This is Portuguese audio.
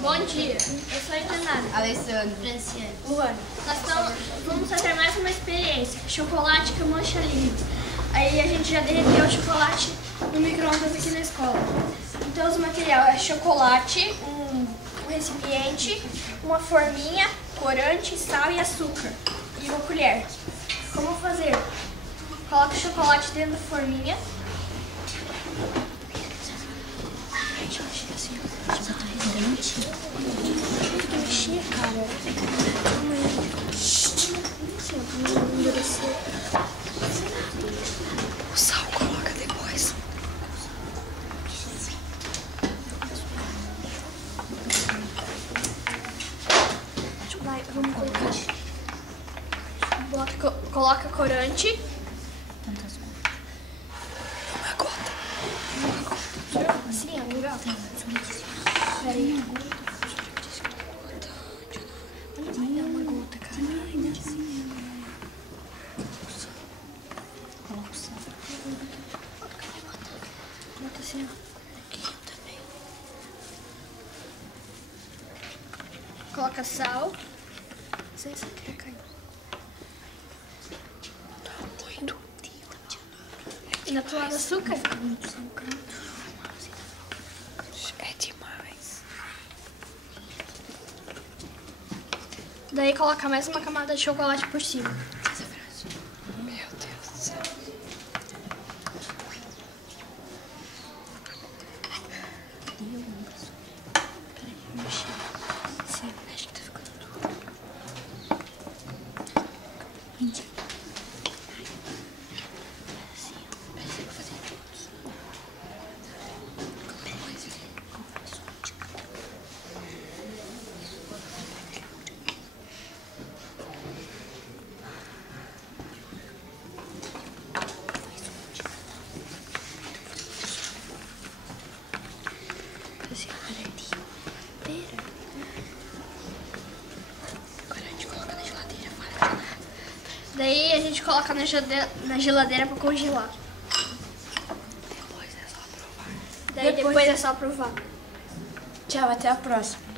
Bom dia, eu sou a Encanada. Alessandro. Franciane. Luana. Vamos fazer mais uma experiência. Chocolate com mancha limpa. Aí a gente já derreteu o chocolate no micro-ondas aqui na escola. Então os materiais é chocolate, um recipiente, uma forminha, corante, sal e açúcar. E uma colher. Como fazer? Coloca o chocolate dentro da forminha. Mexer, cara. O sal coloca depois. Vai, vamos colocar. Coloca corante. Uma gota. Assim, ó, legal. Peraí. Vai dar uma gota, cara. Coloca o sal. Bota assim, ó. Aqui também. Coloca sal. Sem isso aqui, caiu. Muito. E na tua açúcar? É demais. Daí coloca mais uma camada de chocolate por cima. Meu Deus do céu. Peraí, mexer. Sim, acho que tá ficando duro. Assim, peraí. Pera. Agora a gente coloca na geladeira, fora de nada. Daí a gente coloca na geladeira pra congelar. Depois é só provar. Daí depois é só provar. Tchau, até a próxima.